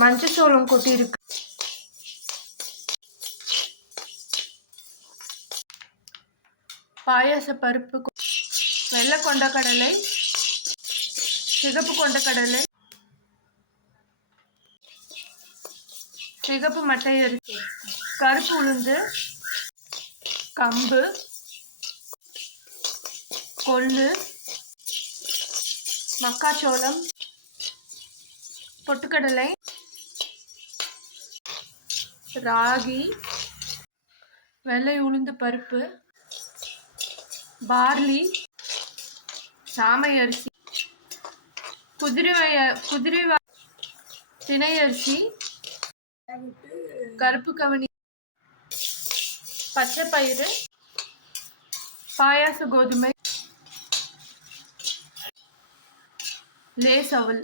மஞ்சச்சோளம் கொட்டியிருக்கு. பாயாச பருப்பு, வெள்ளை கொண்டக்கடலை, சிகப்பு கொண்டக்கடலை, சிகப்பு மட்டை அரிசி, கருப்பு உளுந்து, கம்பு, கொள்ளு, மக்காச்சோளம், பொட்டுக்கடலை, ராகி, வெள்ளை உளுந்து பருப்பு, பார்லி, சாமை அரிசி, குதிரை திணை அரிசி, கருப்பு கவனி, பச்சை பயிறு, பாயாச கோதுமை, லேஸ் அவல்.